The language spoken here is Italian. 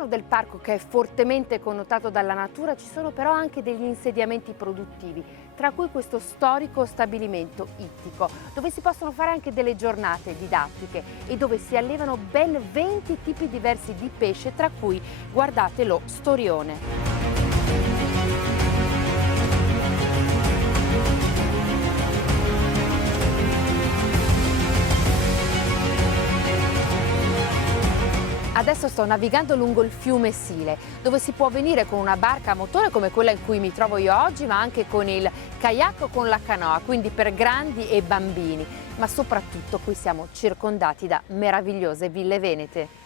All'interno del parco, che è fortemente connotato dalla natura, ci sono però anche degli insediamenti produttivi, tra cui questo storico stabilimento ittico, dove si possono fare anche delle giornate didattiche e dove si allevano ben 20 tipi diversi di pesce, tra cui, guardate, lo storione. Adesso sto navigando lungo il fiume Sile, dove si può venire con una barca a motore come quella in cui mi trovo io oggi, ma anche con il kayak o con la canoa, quindi per grandi e bambini. Ma soprattutto qui siamo circondati da meravigliose ville venete.